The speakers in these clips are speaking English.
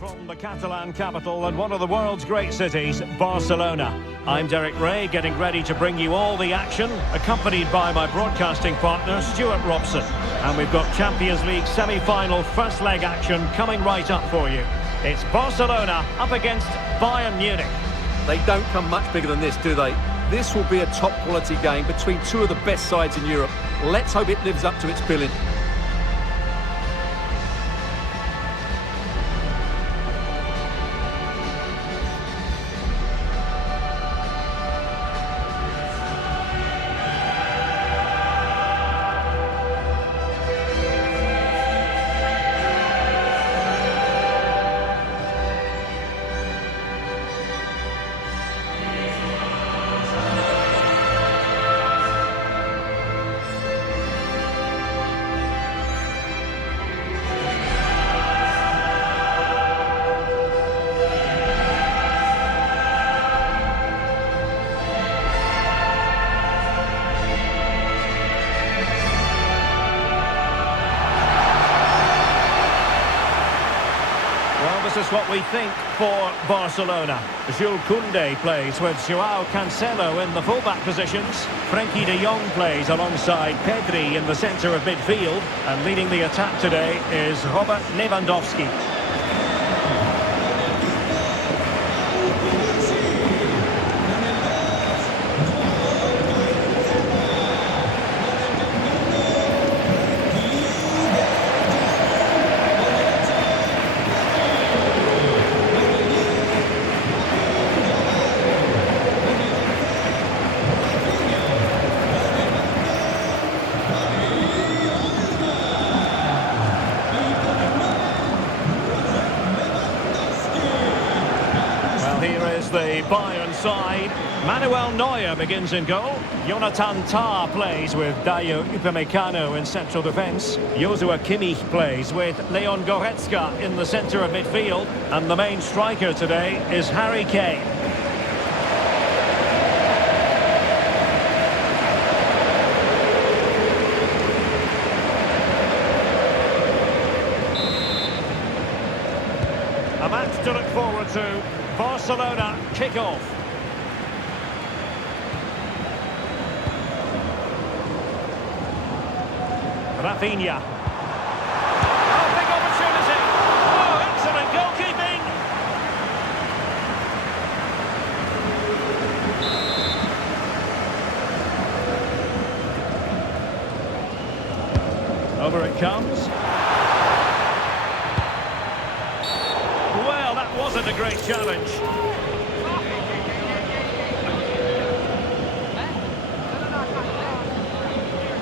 From the Catalan capital and one of the world's great cities, Barcelona. I'm Derek Ray, getting ready to bring you all the action, accompanied by my broadcasting partner, Stuart Robson. And we've got Champions League semi-final first leg action coming right up for you. It's Barcelona up against Bayern Munich. They don't come much bigger than this, do they? This will be a top-quality game between two of the best sides in Europe. Let's hope it lives up to its billing. This is what we think for Barcelona. Jules Koundé plays with Joao Cancelo in the fullback positions. Frenkie de Jong plays alongside Pedri in the centre of midfield. And leading the attack today is Robert Lewandowski. The Bayern side. Manuel Neuer begins in goal. Jonathan Tah plays with Dayo Upamecano in central defence. Joshua Kimmich plays with Leon Goretzka in the centre of midfield. And the main striker today is Harry Kane. A match to look forward to. Barcelona kick-off. Rafinha. Oh, big opportunity. Oh, excellent goalkeeping. Over it comes. Well, that wasn't a great challenge.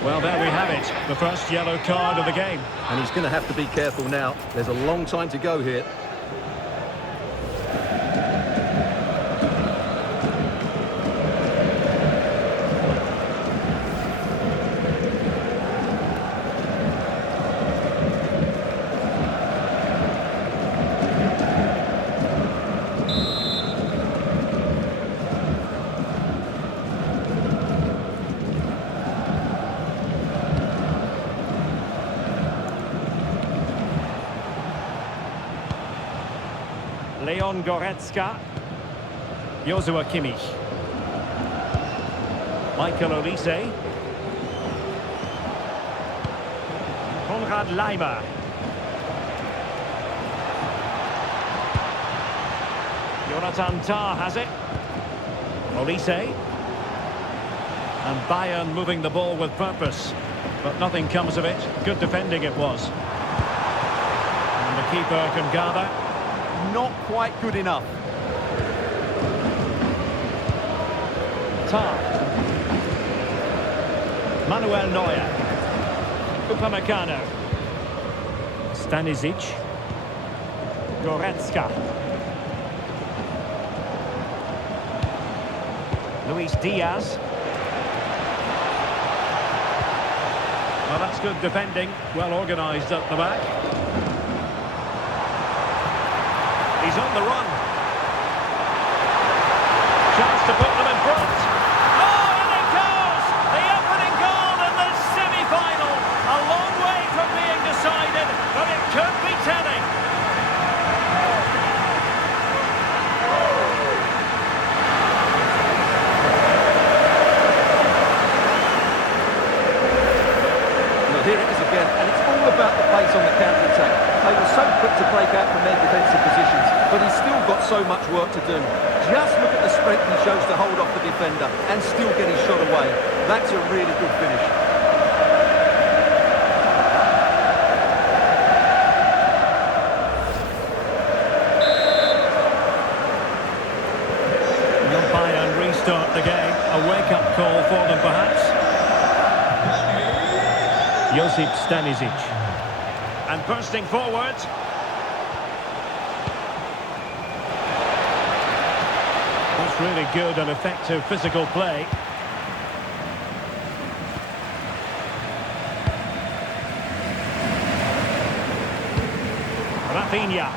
Well, there we have it. The first yellow card of the game. And he's going to have to be careful now. There's a long time to go here. Leon Goretzka. Joshua Kimmich. Michael Olise. Konrad Laimer. Jonathan Tah has it. Olise. And Bayern moving the ball with purpose. But nothing comes of it. Good defending it was. And the keeper can gather. Not quite good enough. Tah. Manuel Neuer. Upamecano. Stanisic. Goretzka. Luis Diaz. Well, that's good defending. Well organised at the back. He's on the run. Chance to put them in front. Oh, and it goes! The opening goal in the semi-final. A long way from being decided, but it could be telling. defensive positions, but he's still got so much work to do. Just look at the strength he shows to hold off the defender and still get his shot away. That's a really good finish. Will Bayern restart the game? A wake-up call for them, perhaps? Josip Stanisic. And bursting forward. That's really good and effective physical play. Rafinha.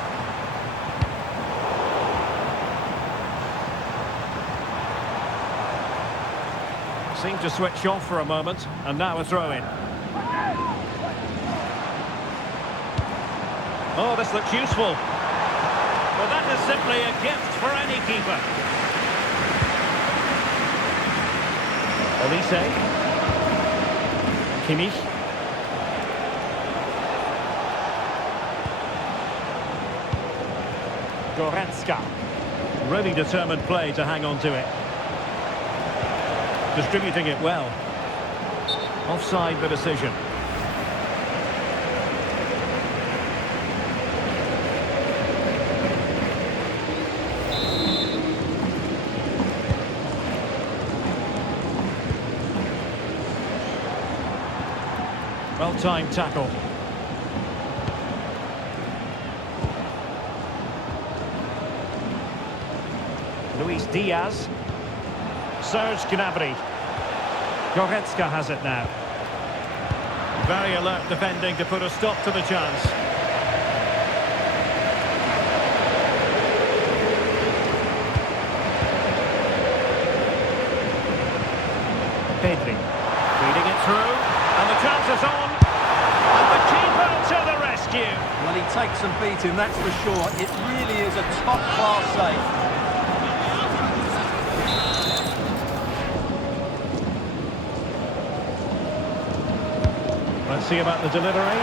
Seemed to switch off for a moment, and now a throw-in. Oh, this looks useful. Well, that is simply a gift for any keeper. Olise. Kimmich. Goretzka. Really determined play to hang on to it. Distributing it well. Offside the decision. Well-timed tackle. Luis Diaz. Serge Gnabry. Goretzka has it now. Very alert defending to put a stop to the chance. Pedri. Feeding it through. And the chance is on. And the keeper to the rescue. Well, he takes some beating, that's for sure. It really is a top-class save. Let's see about the delivery.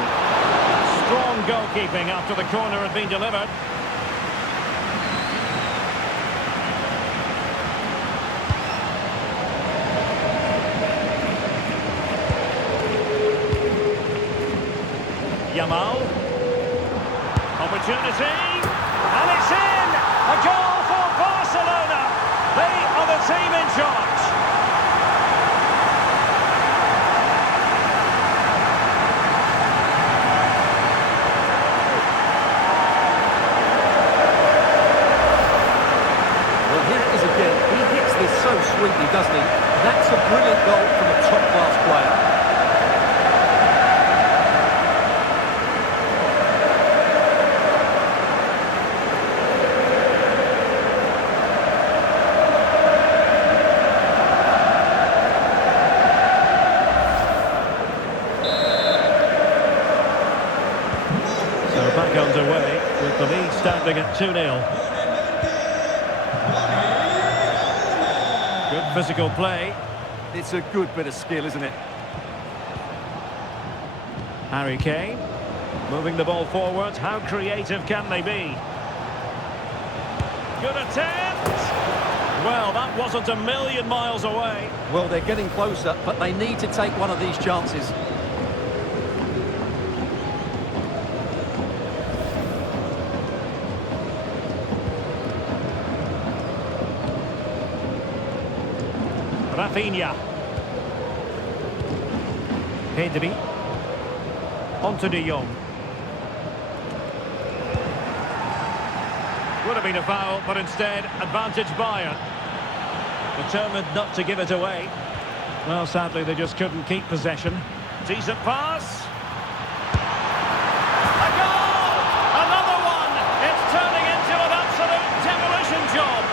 Strong goalkeeping after the corner had been delivered. Yamal. Opportunity. And it's in! A goal for Barcelona. They are the team in charge. So sweetly, doesn't he? That's a brilliant goal from a top-class player. So back underway with the lead standing at 2-0. Good physical play. It's a good bit of skill, isn't it? Harry Kane moving the ball forward. How creative can they be? Good attempt. Well, that wasn't a million miles away. Well, they're getting closer, but they need to take one of these chances. Rafinha. Pedri. Onto de Jong. Would have been a foul, but instead, advantage Bayern. Determined not to give it away. Well, sadly, they just couldn't keep possession. Decent pass. A goal! Another one! It's turning into an absolute demolition job.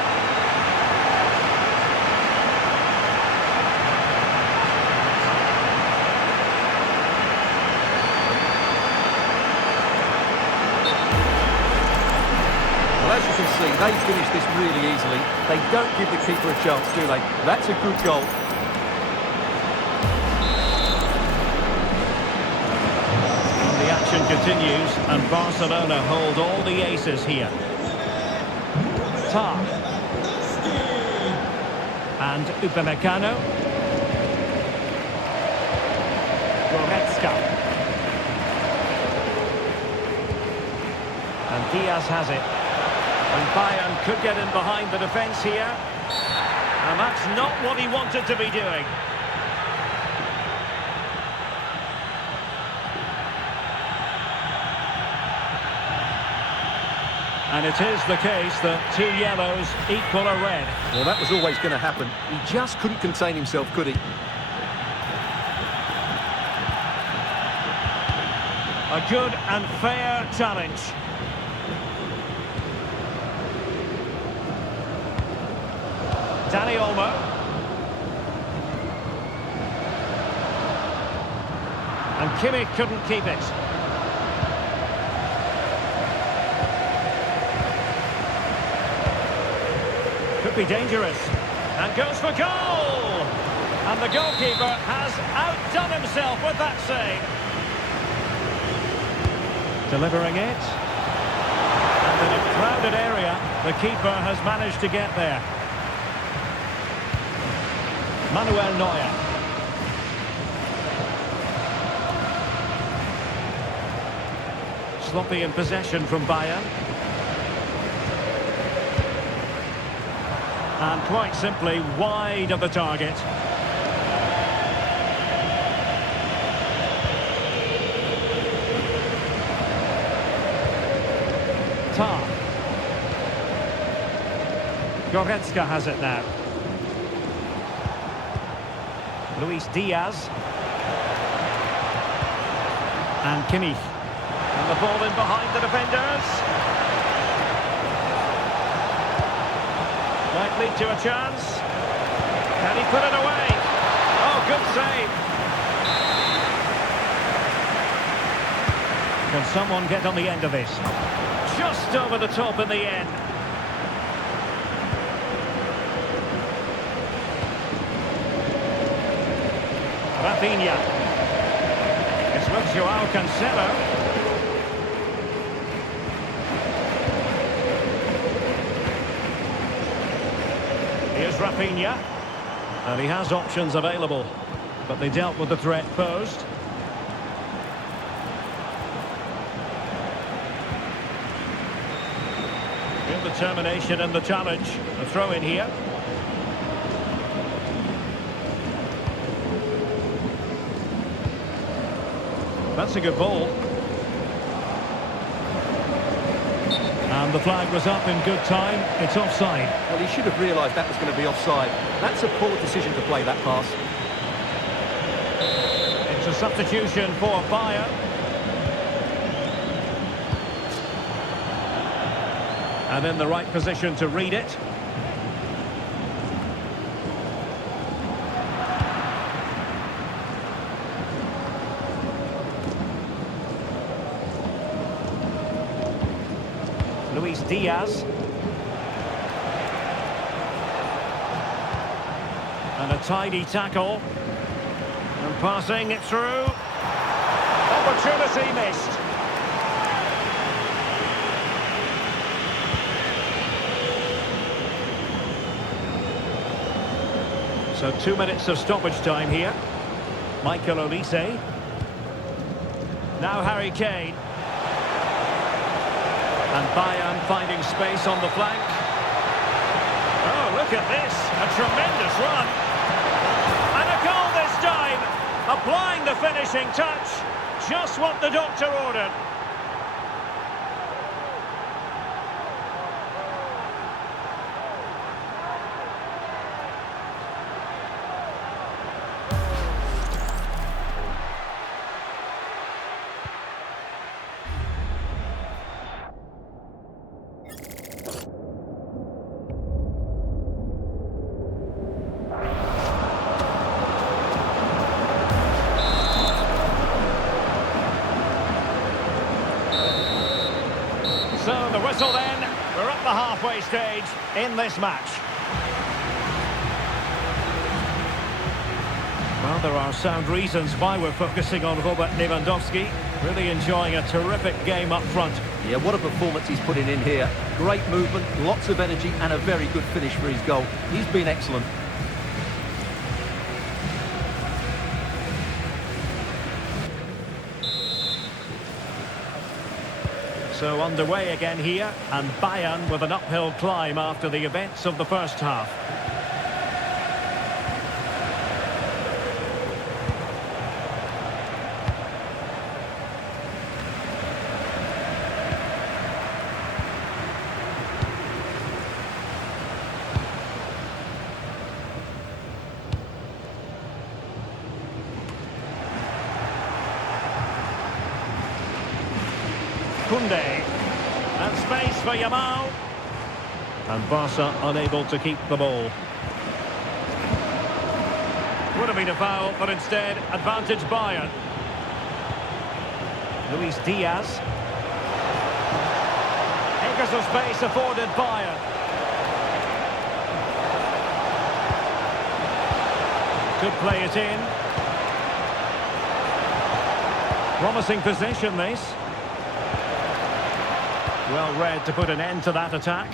As you can see, they finish this really easily. They don't give the keeper a chance, do they? That's a good goal. The action action continues, and Barcelona hold all the aces here. Tar. And Upamecano. Goretzka. And Diaz has it. And Bayern could get in behind the defence here. And that's not what he wanted to be doing. And it is the case that 2 yellows equal a red. Well, that was always going to happen. He just couldn't contain himself, could he? A good and fair challenge. Dani Olmo. And Kimmich couldn't keep it. Could be dangerous. And goes for goal! And the goalkeeper has outdone himself with that save. Delivering it. And in a crowded area, the keeper has managed to get there. Manuel Neuer. Sloppy in possession from Bayern. And quite simply wide of the target. Tar. Goretzka has it now. Luis Diaz. And Kimmich. And the ball in behind the defenders. Might lead to a chance. Can he put it away? Oh, good save. Can someone get on the end of this? Just over the top in the end. Rafinha. It's with Joao Cancelo. Here's Rafinha. And he has options available, but they dealt with the threat posed. Real determination in the challenge. A throw in here. That's a good ball. And the flag was up in good time. It's offside. Well, he should have realised that was going to be offside. That's a poor decision to play that pass. It's a substitution for Bayern. And in the right position to read it. Luis Diaz. And a tidy tackle. And passing it through. Opportunity missed. So 2 minutes of stoppage time here. Michael Olise. Now Harry Kane. And Bayern finding space on the flank. Oh, look at this. A tremendous run. And a goal this time. Applying the finishing touch. Just what the doctor ordered. So the whistle then, we're at the halfway stage in this match. Well, there are sound reasons why we're focusing on Robert Lewandowski. Really enjoying a terrific game up front. Yeah, what a performance he's putting in here. Great movement, lots of energy, and a very good finish for his goal. He's been excellent. So underway again here, and Bayern with an uphill climb after the events of the first half. Koundé, and space for Yamal. And Barca unable to keep the ball. Would have been a foul, but instead, advantage Bayern. Luis Diaz. Acres of space afforded Bayern. Could play it in. Promising position, this. Well read to put an end to that attack.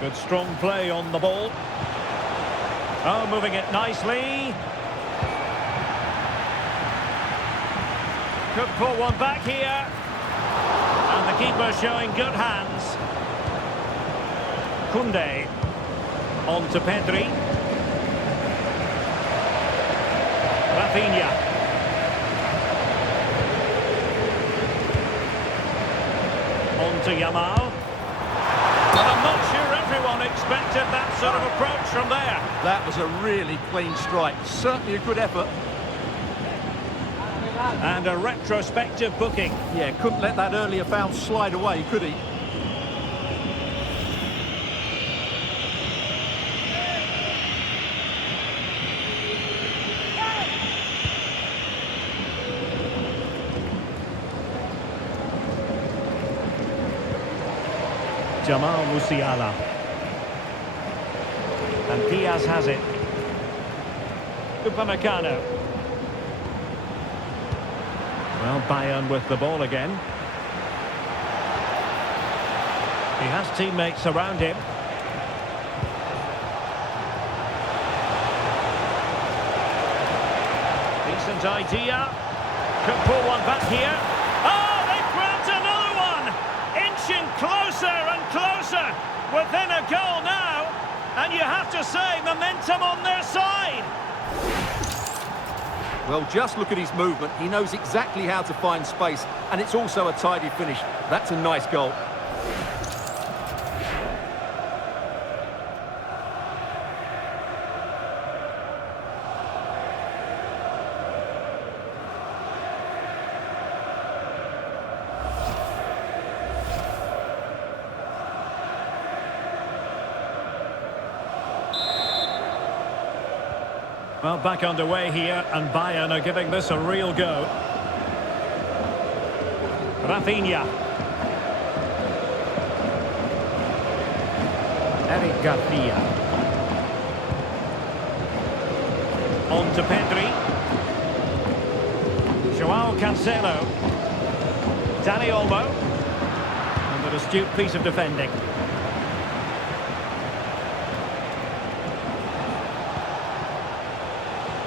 Good strong play on the ball. Oh, moving it nicely. Could pull one back here. And the keeper showing good hands. Koundé. On to Pedri. Rafinha. To Yamal. But I'm not sure everyone expected that sort of approach from there. That was a really clean strike. Certainly a good effort. And a retrospective booking. Yeah, couldn't let that earlier foul slide away, could he? Jamal Musiala. And Diaz has it. Upamecano. Well, Bayern with the ball again. He has teammates around him. Decent idea. Could pull one back here. Oh, they've grabbed another one! Inching closer and closer within a goal now. And you have to say, momentum on their side. Well, just look at his movement. He knows exactly how to find space, and it's also a tidy finish. That's a nice goal. Well, back underway here, and Bayern are giving this a real go. Rafinha. Eric Garcia. On to Pedri. Joao Cancelo. Dani Olmo. And an astute piece of defending.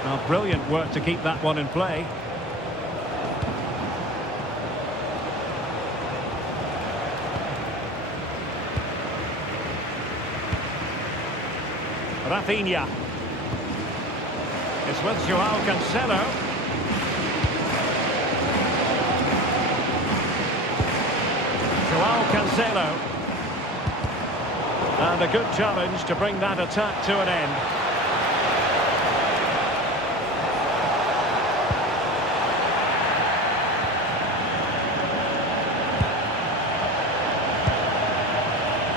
Well, brilliant work to keep that one in play. Rafinha. It's with Joao Cancelo. Joao Cancelo. And a good challenge to bring that attack to an end.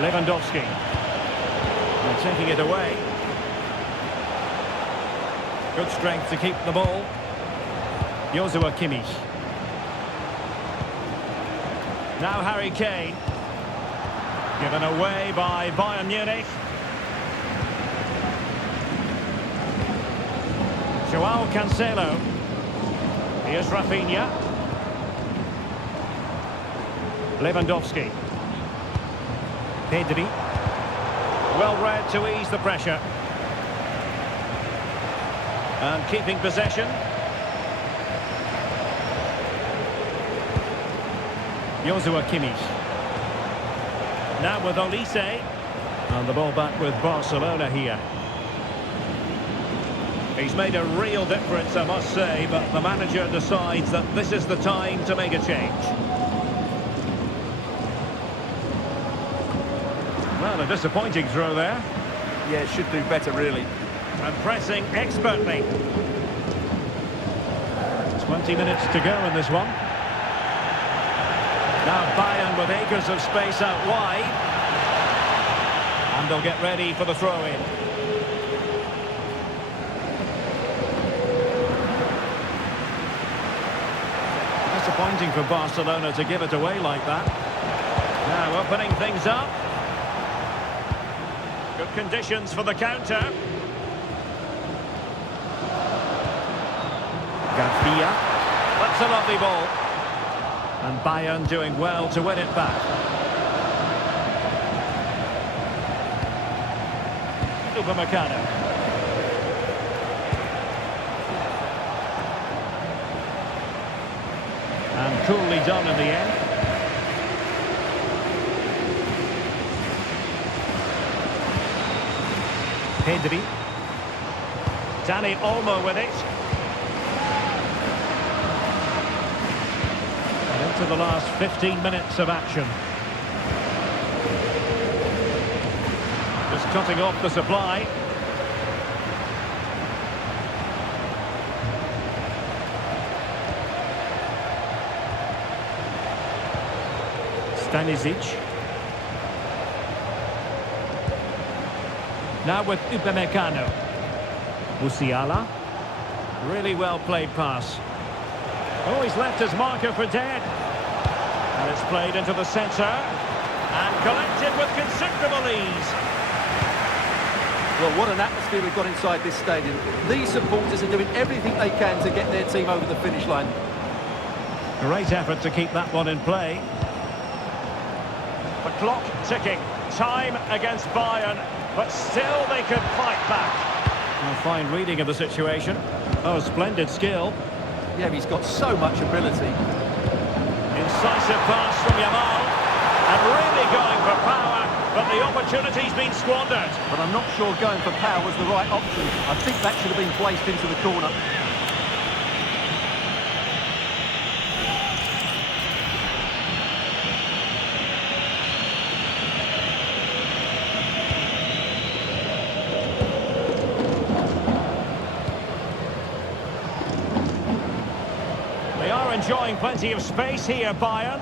Lewandowski. And taking it away. Good strength to keep the ball. Joshua Kimmich. Now Harry Kane. Given away by Bayern Munich. Joao Cancelo. Here's Rafinha. Lewandowski. Pedri. Well read to ease the pressure. And keeping possession. Joshua Kimmich. Now with Olise. And the ball back with Barcelona here. He's made a real difference, I must say, but the manager decides that this is the time to make a change. Well, a disappointing throw there. Yeah, should do better, really. And pressing expertly. 20 minutes to go in this one. Now Bayern with acres of space out wide. And they'll get ready for the throw-in. Disappointing for Barcelona to give it away like that. Now opening things up. Good conditions for the counter. Garcia. That's a lovely ball. And Bayern doing well to win it back. Upamecano. And coolly done in the end. Pedri. Dani Olmo with it. And into the last 15 minutes of action. Just cutting off the supply. Stanisic. Now with Upamecano. Musiala. Really well played pass. Oh, he's left his marker for dead. And it's played into the centre. And collected with considerable ease. Well, what an atmosphere we've got inside this stadium. These supporters are doing everything they can to get their team over the finish line. Great effort to keep that one in play. The clock ticking. Time against Bayern. But still they could fight back. A fine reading of the situation. Oh, splendid skill. Yeah, he's got so much ability. Incisive pass from Yamal. And really going for power. But the opportunity's been squandered. But I'm not sure going for power was the right option. I think that should have been placed into the corner. They are enjoying plenty of space here, Bayern.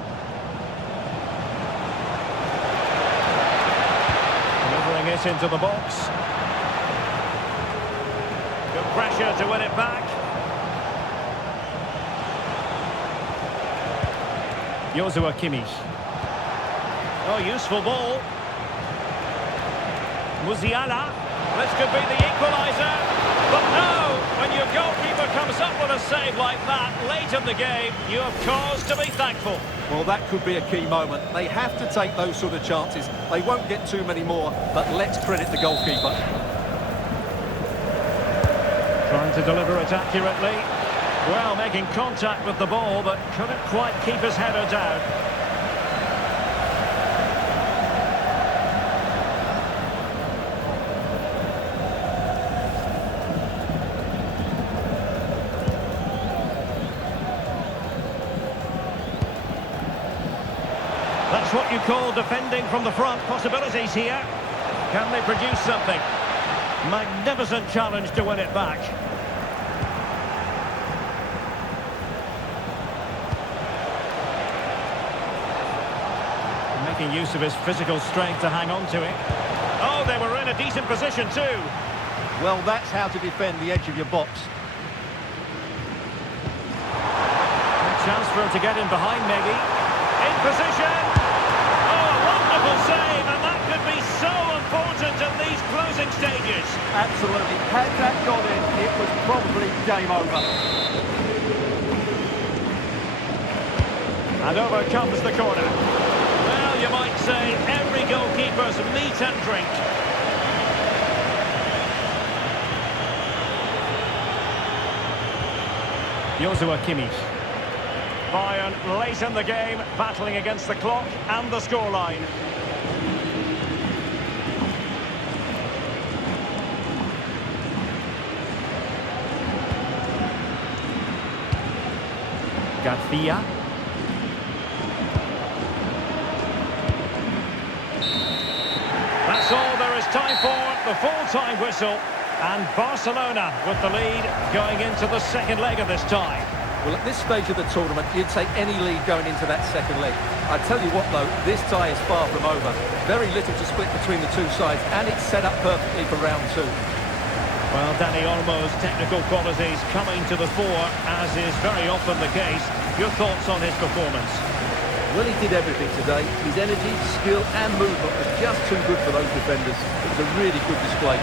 Delivering it into the box. Good pressure to win it back. Joshua Kimmich. Oh, useful ball. Musiala. This could be the equaliser. But no, when your goalkeeper comes up with a save like that late in the game, you have cause to be thankful. Well, that could be a key moment. They have to take those sort of chances. They won't get too many more, but let's credit the goalkeeper. Trying to deliver it accurately. Well, making contact with the ball, but couldn't quite keep his header down. That's what you call defending from the front. Possibilities here. Can they produce something? Magnificent challenge to win it back. Making use of his physical strength to hang on to it. Oh, they were in a decent position too. Well, that's how to defend the edge of your box. A chance for him to get in behind Megi. In position. Oh, a wonderful save, and that could be so important in these closing stages. Absolutely. Had that gone in, it was probably game over. And over comes the corner. Well, you might say every goalkeeper's meat and drink. Joshua Kimmich. Bayern late in the game, battling against the clock and the scoreline. Garcia. That's all there is time for, the full-time whistle. And Barcelona with the lead going into the second leg of this tie. Well, at this stage of the tournament, you'd take any lead going into that second leg. I tell you what, though, this tie is far from over. Very little to split between the two sides, and it's set up perfectly for round two. Well, Dani Olmo's technical qualities coming to the fore, as is very often the case. Your thoughts on his performance? Well, he did everything today. His energy, skill and movement was just too good for those defenders. It was a really good display.